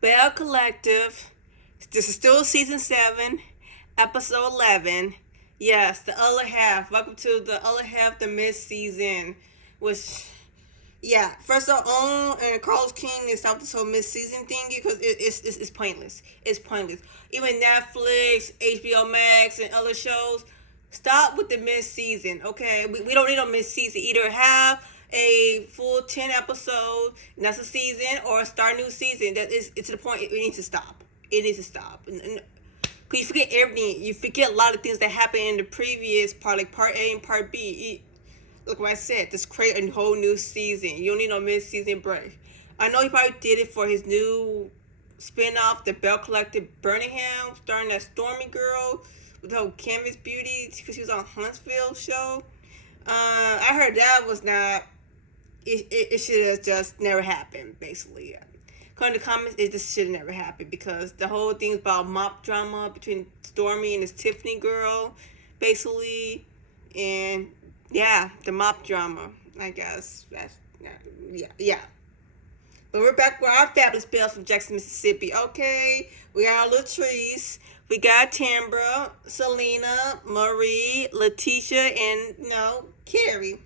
Belle Collective. This is still season 7, episode 11. Yes, the other half. Welcome to the other half, the mid season. Which, yeah, first off, on and Carlos King is out this whole mid season thingy because it's pointless. It's pointless. Even Netflix, HBO Max, and other shows, stop with the mid season, okay? We don't need no mid season. Either have a full 10 episode, and that's a season, or start a new season. That is, it's to the point it needs to stop. It needs to stop. And you forget everything. You forget a lot of things that happened in the previous part, like part A and part B. Look what I said. Just create a whole new season. You don't need no mid-season break. I know he probably did it for his new spin-off, the Belle Collective Birmingham, starring that Stormy girl with her Canvas Beauty, because she was on Huntsville show. I heard that was not. It should have just never happened, basically. According to the comments, it just should have never happened because the whole thing is about mop drama between Stormy and this Tiffany girl, basically. And yeah, the mop drama, I guess. That's, yeah. But we're back with our fabulous Bells from Jackson, Mississippi. Okay, we got our Latrice. We got Tambra, Selena, Marie, Letitia, and, Carrie.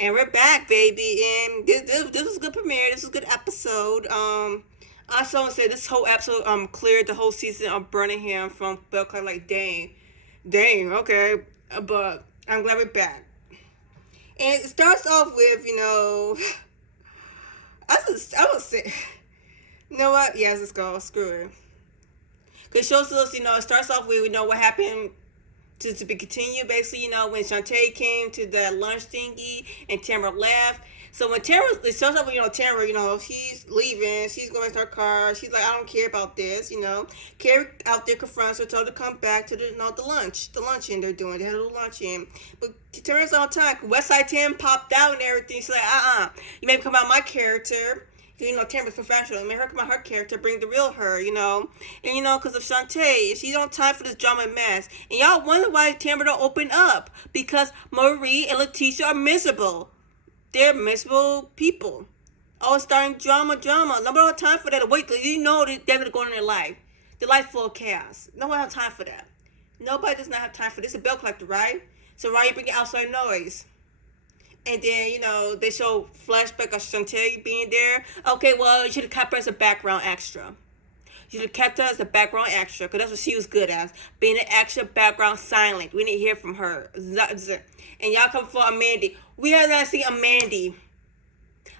And we're back, baby. And this was a good premiere. This was a good episode. I saw said this whole episode cleared the whole season of Birmingham from Belcott. Like, dang, okay. But I'm glad we're back. And it starts off with, I would say, you know what? Yes, let's go. Screw it. Because it shows us, it starts off with, what happened to be continued, basically, when Shantae came to the lunch thingy and Tamara left. So when Tamara, it shows up with, Tamara, she's leaving, she's going to her car, she's like, I don't care about this, Carrie out there confronts her, told her to come back to the luncheon they're doing, they had a little luncheon. But Tamara's on time, Westside Tim popped out and everything, she's like, you made me come out my character. Tamara's professional. Made her come out her character, bring the real her, And, because of Shantae, she's on time for this drama mess. And y'all wonder why Tamara don't open up. Because Marie and Letitia are miserable. They're miserable people. All starting drama. Nobody have time for that. Wait, they're going to go in their life. Their life full of chaos. Nobody have time for that. Nobody does not have time for this. It's a bill collector, right? So why are you bringing outside noise? And then, they show flashback of Shantae being there. Okay, well, you should have kept her as a background extra. You should have kept her as a background extra, because that's what she was good at. Being an extra background silent. We didn't hear from her. And y'all come for Amanda. We have not seen Amanda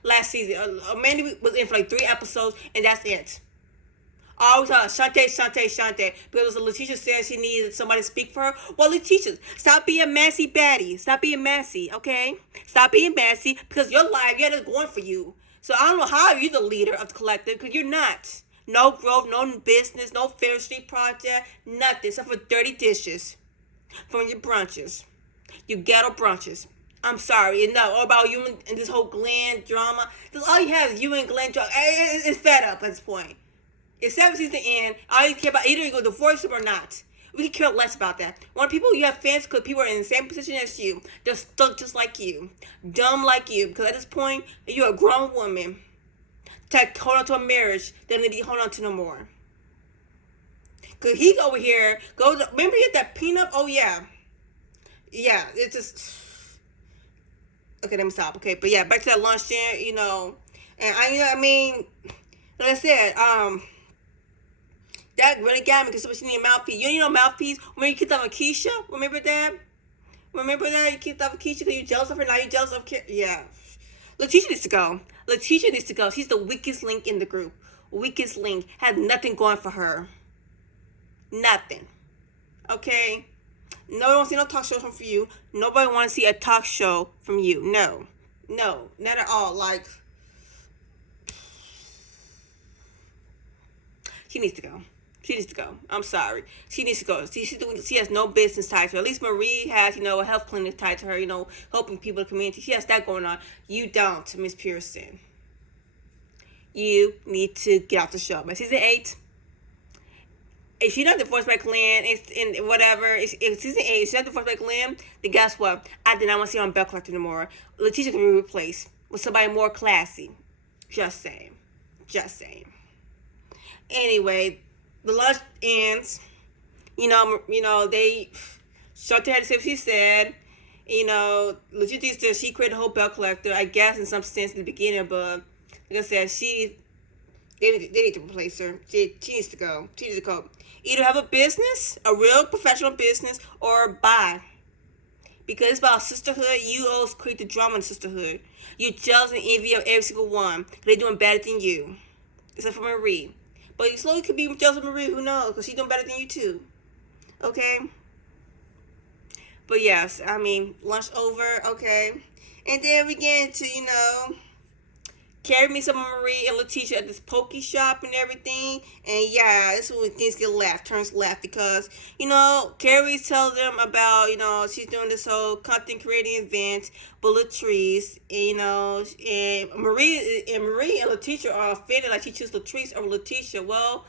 last season. Amanda was in for like 3 episodes, and that's it. Always Shantae. Because Letitia said she needed somebody to speak for her. Well, Letitia, stop being messy baddie. Stop being messy, okay? Stop being messy because your life, it's going for you. So I don't know how you're the leader of the collective because you're not. No growth, no business, no Fair Street project, nothing except for dirty dishes from your brunches. You ghetto brunches. I'm sorry, enough. All about you and this whole Glenn drama. That's all you have is you and Glenn drama. It's fed up at this point. If 7 seasons to end, all you care about either you go divorce him or not. We can care less about that. One people you have fans because people are in the same position as you. They're stuck just like you, dumb like you. Because at this point, you're a grown woman. To hold on to a marriage that they need to hold on to no more. Because he's over here. Remember you had that peanut? Oh yeah, it's just okay. Let me stop. Okay, but yeah, back to that lunch dinner. And like I said, that really got me because she needed a mouthpiece. You need no mouthpiece. When you kicked off of Keisha, remember that? You kicked off of Keisha because you jealous of her. Now you jealous of yeah. Letitia needs to go. She's the weakest link in the group. Weakest link. Has nothing going for her. Nothing. Okay? Nobody wants to see no talk show from you. Nobody wants to see a talk show from you. No, not at all. Like, she needs to go. I'm sorry. She needs to go. She has no business tied to her. At least Marie has, a health clinic tied to her, helping people in the community. She has that going on. You don't, Miss Pearson. You need to get off the show. By season 8, if she's not divorced by Glenn, if season 8, if she's not divorced by Glenn, then guess what? I did not want to see her on Belle Collector anymore. Letitia can be replaced with somebody more classy. Just saying. Anyway, the lunch ends. They Shante had to say what she said. Legit said she created the whole Bell Collector, I guess in some sense in the beginning, but like I said, they need to replace her. She needs to go. She needs to go. Either have a business, a real professional business, or buy. Because it's about sisterhood, you always create the drama in sisterhood. You're jealous and envy of every single one. They're doing better than you. Except for Marie. But you slowly could be jealous of Marie, who knows? Because she's doing better than you too. Okay? But yes, lunch over, okay. And then we get into, Carrie meets up with Marie and Letitia at this pokey shop and everything. And yeah, this is when things get left, turns left. Because, Carrie tells them about, she's doing this whole content creating event with Latrice. And Marie and Letitia are offended like she chose Latrice over Letitia. Well,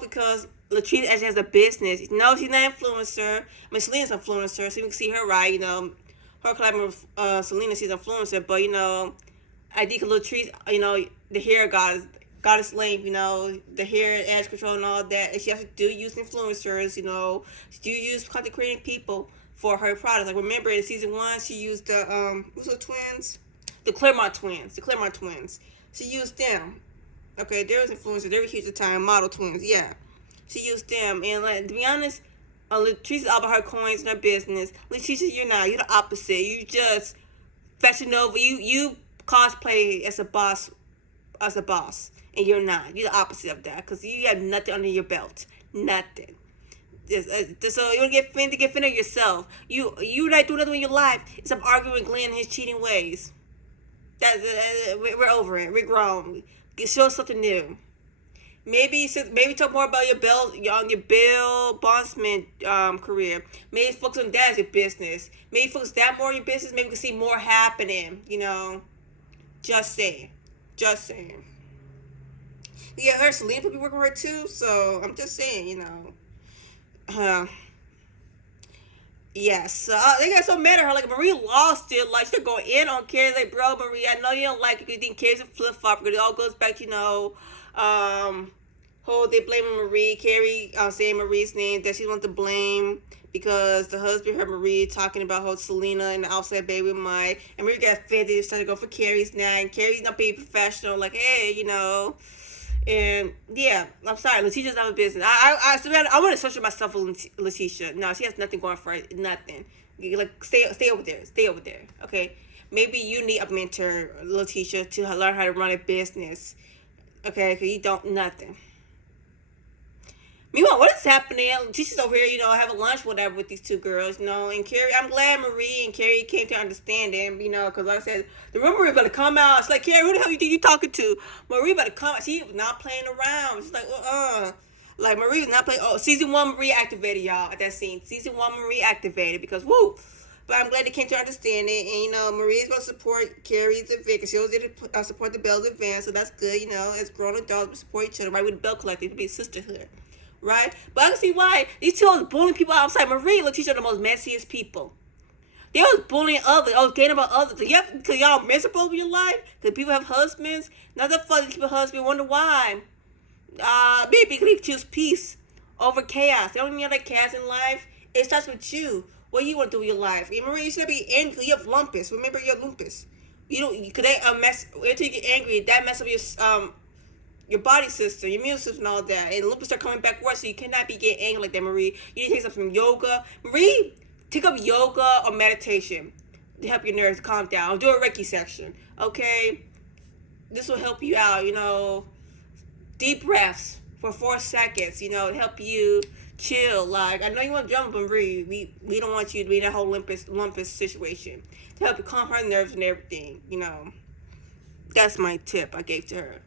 because Latrice actually has a business. No, she's not an influencer. Selena's an influencer, so you can see her right. Her collaborating with Selena, she's an influencer. But, I think Latrice, the hair goddess length, the hair edge control and all that. And she also do use influencers, she do use content creating people for her products. Like, remember in season 1, she used the, what's the twins? The Claremont twins. She used them. Okay, there was influencers. They were huge at the time. Model twins, yeah. She used them. And, like, to be honest, Latrice is all about her coins and her business. Letitia, you're not. You're the opposite. You just Fashion Nova. You cosplay as a boss, and you're not. You're the opposite of that because you have nothing under your belt. Nothing. So you want to get offended yourself. You not doing nothing in your life. Stop arguing with Glenn and his cheating ways. We're over it. We're grown. Show us something new. Maybe talk more about your Bill Bondsman career. Maybe focus on that as your business. Maybe focus that more on your business. Maybe we can see more happening. Just saying. Yeah, her Selena will be working with her too. So I'm just saying. Yes, they got so mad at her. Like, Marie lost it. Like, she's going in on Carrie. Like, bro, Marie, I know you don't like it. You think Carrie's a flip flop. Because it all goes back, who they blaming Marie. Carrie saying Marie's name that she wants to blame because the husband heard Marie talking about how Selena and the outside baby Mike. And Marie got offended. She started to go for Carrie's now. And Carrie's not being professional. Like, hey, And yeah, I'm sorry. Letitia's not a business. I want to associate myself with Letitia. No, she has nothing going for her. Nothing. Like, stay over there. Stay over there. Okay. Maybe you need a mentor, Letitia, to learn how to run a business. Okay, because you don't nothing. Meanwhile, what is happening? Letitia's over here, having lunch, whatever, with these two girls, and Carrie. I'm glad Marie and Carrie came to understanding, because like I said, the rumor is about to come out. It's like, Carrie, who the hell you think you talking to? Marie about to come out. She was not playing around. She's like, Like, Marie was not playing. Oh, season 1 Marie activated, y'all, at that scene. Season 1 Marie activated because, woo. But I'm glad they came to understand it. And, Marie is going to support Carrie's event because she always did support the Belle's event. So that's good, as grown adults, we support each other, right? With the Belle Collective, to be a sisterhood. Right? But I can see why. These two are bullying people outside. Marie and Letitia are the most messiest people. They always bullying others. Always getting about others. Because y'all miserable in your life? Because people have husbands? Not that funny people husband. Wonder why. Maybe because they choose peace over chaos. They don't need that chaos in life. It starts with you. What do you want to do with your life? And Marie, you should be angry. You have lumpus. Remember, you have lumpus. You don't, because they until you get angry, that mess up your body system, your immune system, and all that. And lupus start coming back worse, so you cannot be getting angry like that, Marie. You need to take some yoga. Marie, take up yoga or meditation to help your nerves calm down. Do a Reiki section, okay? This will help you out, Deep breaths for 4 seconds, to help you chill. Like, I know you want to jump, but Marie, we don't want you to be in that whole lumpus situation. To help you calm her nerves and everything, That's my tip I gave to her.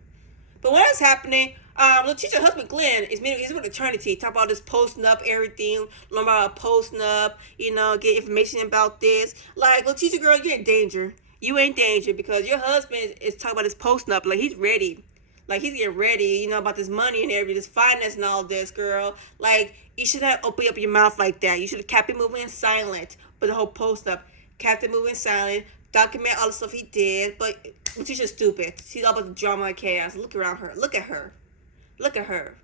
But what is happening? Letitia's husband Glenn he's with eternity. Talk about this posting up everything. Learn about posting up. Get information about this. Like, Letitia, girl, you're in danger. You ain't danger because your husband is talking about this posting up. Like, he's ready. Like, he's getting ready. About this money and everything, this finance and all this, girl. Like, you should not open up your mouth like that. You should have kept it moving in silent. But the whole post up, kept it moving silent. Document all the stuff he did, but Letitia's stupid. She's all about the drama and chaos. Look around her. Look at her. Look at her.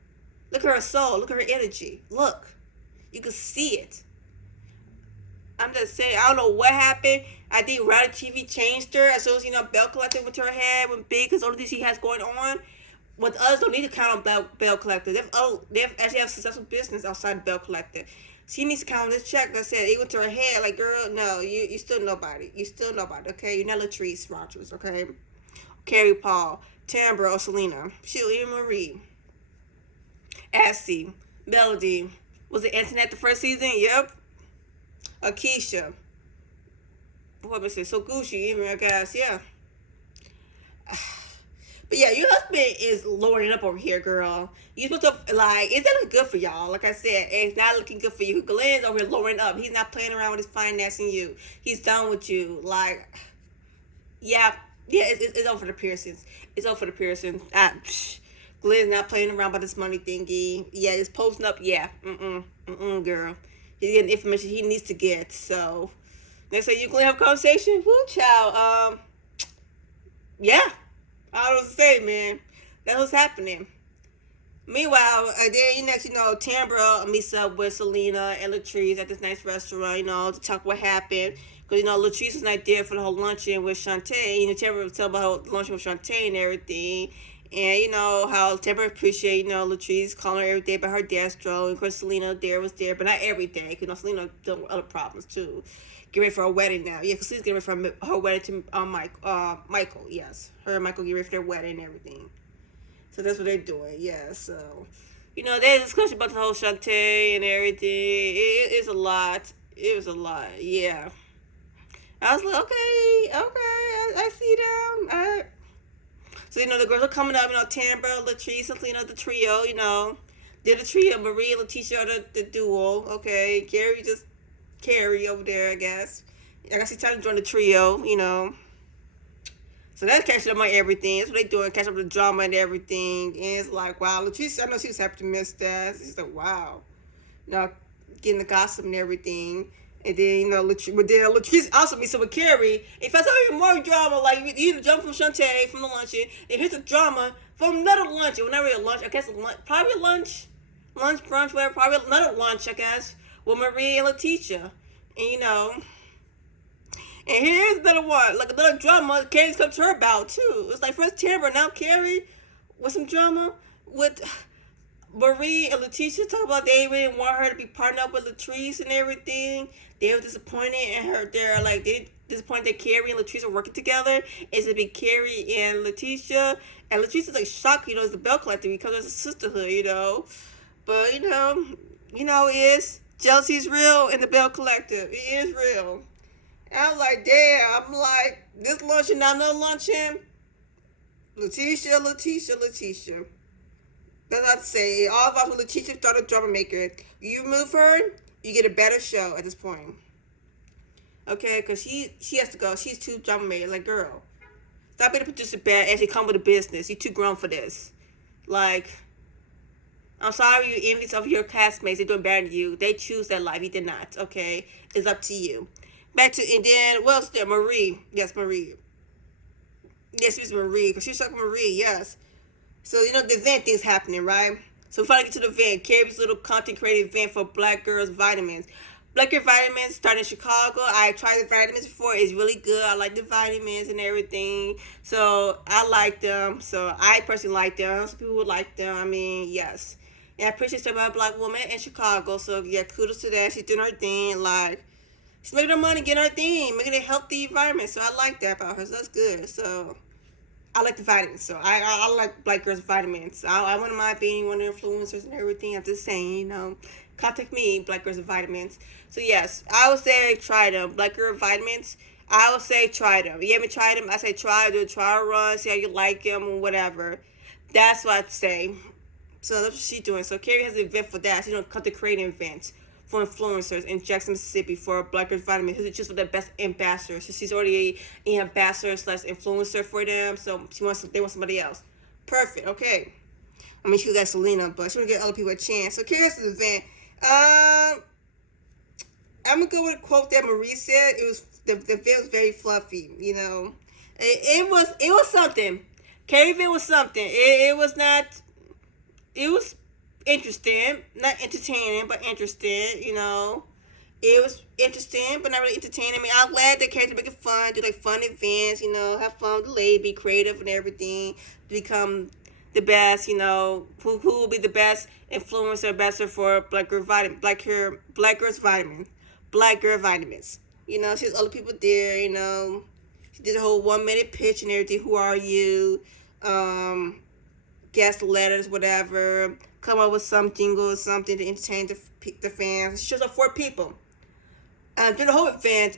Look at her soul. Look at her energy. Look. You can see it. I'm just saying, I don't know what happened. I think reality TV changed her. As soon as, Belle Collector went to her head, went big, because all of this she has going on. But others don't need to count on Belle Collector. They actually have successful business outside of Belle Collector. She needs to count on this check. That said, it went to her head. Like, girl, no, you still nobody. You still nobody, okay? You're not Latrice Rogers, okay? Carrie Paul, Tambra, or Selena. Sheila Marie. Ashley. Melody. Was it Antoinette the first season? Yep. Akeisha. What am I saying? So Gucci, even, I guess, yeah. But yeah, your husband is lowering up over here, girl. You supposed to, like, is that look good for y'all? Like I said, it's not looking good for you. Glenn's over here lowering up. He's not playing around with his financing you. He's done with you. Like, yeah, it's over for the Pearsons. It's over for the Pearsons. Glenn's not playing around by this money thingy. Yeah, he's posting up. Yeah, girl. He's getting information he needs to get. So, next time you Glenn have a conversation, woo, child. Yeah. I don't know what to say, man. That's what's happening. Meanwhile, then next, Tambra meets up with Selena and Latrice at this nice restaurant, to talk what happened. Because, Latrice was not there for the whole luncheon with Shantae. Tambra was telling about her luncheon with Shantae and everything. And, how Tambra appreciate, Latrice calling her every day about her destro. And, of course, Selena was there, but not every day. Because, Selena dealt with other problems, too. Get ready for her wedding now. Yeah, because she's getting ready for her wedding to Michael. Yes, her and Michael get ready for their wedding and everything. So that's what they're doing. Yeah. So, there's discussion about the whole Shantae and everything. It's a lot. It was a lot. Yeah. I was like, okay, I see them. All right. So the girls are coming up. Tambra, Latrice, and Selena, the trio. They're the trio. Marie and Letitia are the duo. Okay, Carrie over there, I guess. I guess he's trying to join the trio, So that's catching up on everything. That's what they doing, catching up with the drama and everything. And it's like, wow, Latrice, I know she was happy to miss that. She's like, wow. Getting the gossip and everything. And then, Latrice also meets up with Carrie. If I tell you more drama, like, you jump from Shantae, from the luncheon, and here's the drama from another luncheon. Well, not really a lunch, I guess probably a lunch, brunch, whatever, probably another lunch, I guess. With Marie and Letitia. And, and here's another one. Like, another drama Carrie's come to her about, too. It's like, first Tambra, now Carrie with some drama with Marie and Letitia talking about they didn't want her to be partnered up with Latrice and everything. They were disappointed in her. They disappointed that Carrie and Latrice are working together. It's to be Carrie and Letitia. And Latrice is like shocked, it's the Belle Collector because there's a sisterhood, But, it's jealousy's real in the Belle Collective. It is real. And I'm like, damn. I'm like, this luncheon, not another luncheon. Letitia. That's what I'd say. All of us with Letitia started a drama maker. You remove her, you get a better show at this point. Okay, because she has to go. She's too drama maker. Like, girl, stop being a producer bad and she come with a business. You're too grown for this. Like, I'm sorry you envious of your classmates. They're doing better than you. They choose that life. You did not. Okay? It's up to you. And then, what else there? Marie. Yes, Marie. Yes, it was Marie. Because she was talking Marie, yes. So, the event thing's happening, right? So, we finally get to the event. Carrie's little content creative event for Black Girls Vitamins. Black Girl Vitamins started in Chicago. I tried the vitamins before. It's really good. I like the vitamins and everything. So, I like them. So, I personally like them. Some people would like them. I mean, yes. And I appreciate stuff about a Black woman in Chicago. So, yeah, kudos to that. She's doing her thing. Like, she's making her money, getting her thing, making a healthy environment. So, I like that about her. So, that's good. So, I like the vitamins. So, I like Black Girls Vitamins. I wouldn't mind being one of the influencers and everything. I'm just saying, contact me, Black Girls Vitamins. So, yes, I would say try them. Black Girl Vitamins, I would say try them. You haven't tried them? I say try, do a trial run, see how you like them or whatever. That's what I'd say. So that's what she's doing. So Carrie has an event for that. She's doing content creating events for influencers in Jackson, Mississippi for Black Girls Vitamin. She's just for the best ambassador. So she's already an ambassador / influencer for them. So they want somebody else. Perfect. Okay. I mean, she was at Selena, but she want to get other people a chance. So Carrie has this event. I'm gonna go with a quote that Marie said. It was the event was very fluffy. It was something. Carrie event was something. It was not. it was interesting, not entertaining, but interesting. You know, it was interesting, but not really entertaining. I mean, I'm glad they came to make it fun, do like fun events. You know, have fun with the lady, be creative and everything, become the best. You know, who will be the best influencer, ambassador for Black Girls Vitamin, Black Girl Vitamins. You know, she's other people there. You know, she did a whole 1 minute pitch and everything. Who are you? Guest letters, whatever. Come up with some jingle or something to entertain the fans. She shows up 4 people. During the whole event,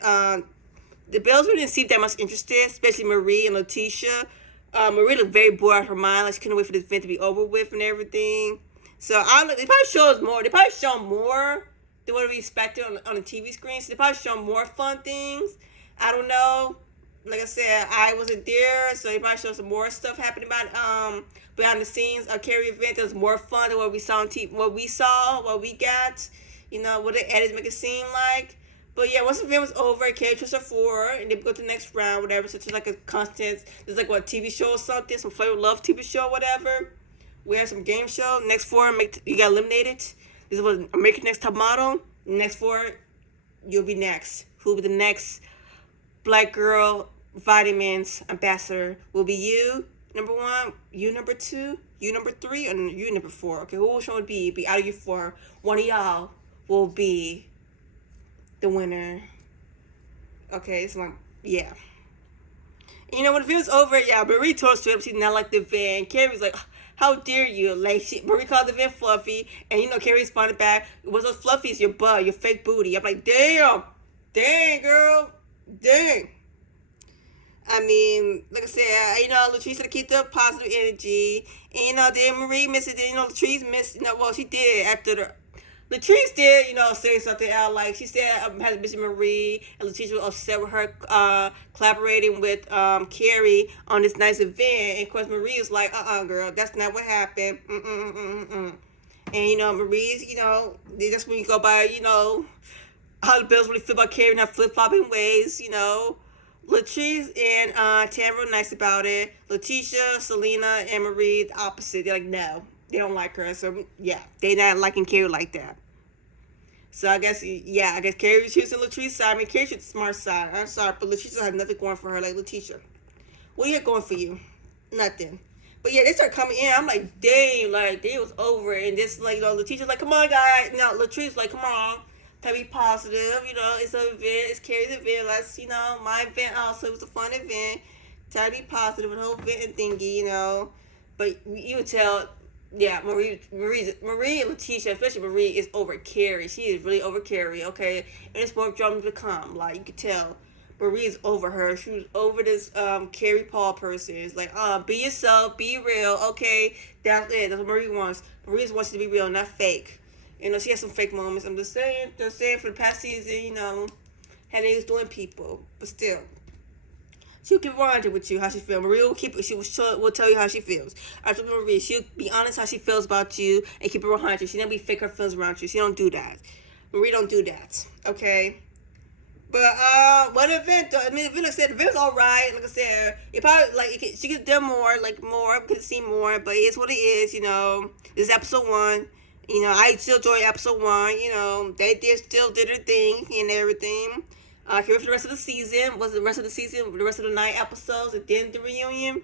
the Bells really didn't seem that much interested, especially Marie and Letitia. Marie looked very bored out of her mind, like she couldn't wait for this event to be over with and everything. So I don't know, they probably show us more. They probably show more than what we expected on the TV screen. So they probably show more fun things. I don't know. Like I said, I wasn't there, so they probably show some more stuff happening behind the scenes. A Carrie event that was more fun than what we saw on TV, what we got. You know, what the edits make it seem like. But yeah, once the event was over, Carrie chose her 4, and they go to the next round, whatever. So it's like a constant. There's like what TV show or something, some Flavor Love TV show, whatever. We had some game show. Next 4, you got eliminated. This was American Next Top Model. Next 4, you'll be next. Who will be the next Black Girl Vitamins ambassador? Will be you, number 1, you number 2, you number 3, and you number 4. Okay, who which one would be? Be out of you 4. One of y'all will be the winner. Okay, it's like, yeah. You know, when the video was over, yeah, Marie told us she's not like the event. Carrie was like, how dare you? Like, Marie called the event fluffy, and you know, Carrie responded back, what's those fluffies? Your butt, your fake booty. I'm like, damn, girl, dang. I mean, like I said, you know, Latrice had to keep the positive energy, and you know, then Marie missed it. Then you know, Latrice missed. You know, well, she did after the. Latrice did, you know, say something out like she said has missing Marie, and Latrice was upset with her collaborating with Carrie on this nice event. And of course, Marie was like, girl, that's not what happened. And you know, Marie's, you know, that's when you go by, you know, how the Bells really feel about Carrie in her flip flopping ways, you know. Latrice and Tamara were nice about it. Letitia, Selena, and Marie, the opposite. They're like, no, they don't like her. So, yeah, they not liking Carrie like that. So, I guess Carrie was choosing Latrice's side. I mean, Carrie chose the smart side. I'm sorry, but Letitia had nothing going for her like Letitia. What do you have going for you? Nothing. But, yeah, they started coming in. I'm like, dang, like, they was over. And this, like, you know, Letitia's like, come on, guys. Now, Latrice's like, come on. To be positive, you know, it's an event, it's Carrie's event, let's, you know, my event also, it was a fun event, try to be positive, and the whole event thingy, you know, but you would tell, yeah, Marie and Letitia, especially Marie, is over Carrie, she is really over Carrie, okay, and it's more drama to come, like, you could tell, Marie's over her, she was over this, Carrie Paul person, it's like, be yourself, be real, okay, that's it, that's what Marie wants you to be real, not fake. You know, she has some fake moments. I'm just saying for the past season, you know, how they was doing people. But still, she'll keep it 100 with you, how she feels. Marie will will tell you how she feels. I told Marie, she'll be honest how she feels about you and keep it 100. She never be fake her feelings around you. She don't do that. Marie don't do that. Okay? But, what event, though? I mean, like I said, the event was alright. Like I said, it probably, like, she could have done more, we could see more, but it's what it is, you know. This is episode 1. You know, I still enjoy episode 1. You know, they still did their thing and everything. Here for the rest of the season. Was the rest of the season, the rest of the 9 episodes, and then the reunion.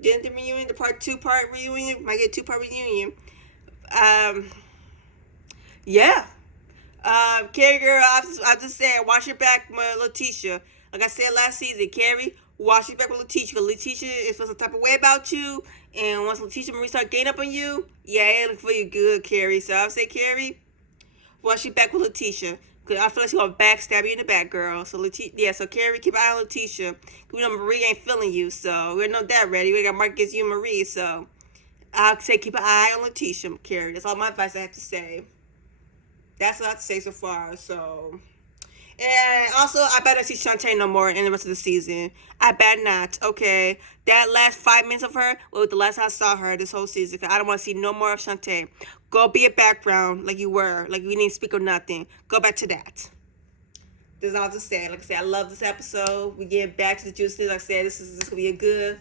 The part 2-part reunion. Might get 2-part reunion. Yeah. Carrie girl, I just said, watch your back, Letitia. Like I said last season, Carrie, watch your back with Letitia. Because Letitia is feeling some type of way about you. And once Letitia Marie start getting up on you, yeah, it look for you good, Carrie. So I would say, Carrie, watch your back with Letitia. Because I feel like she's going to backstab you in the back, girl. So, so Carrie, keep an eye on Letitia. We know Marie ain't feeling you, so we know that ready. We got Mark against you and Marie, so I'll say keep an eye on Letitia, Carrie. That's all my advice I have to say. That's what I have to say so far, so... And also, I bet not see Shantae no more in the rest of the season. I bet not, okay? That last 5 minutes of her was the last time I saw her this whole season. Cause I don't want to see no more of Shantae. Go be a background like you were. Like you didn't speak or nothing. Go back to that. That's all to say. Like I said, I love this episode. We get back to the juices. Like I said, this is going to be a good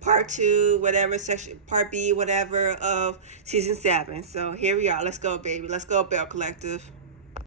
part 2, whatever, section, part B, whatever, of season 7. So here we are. Let's go, baby. Let's go, Belle Collective.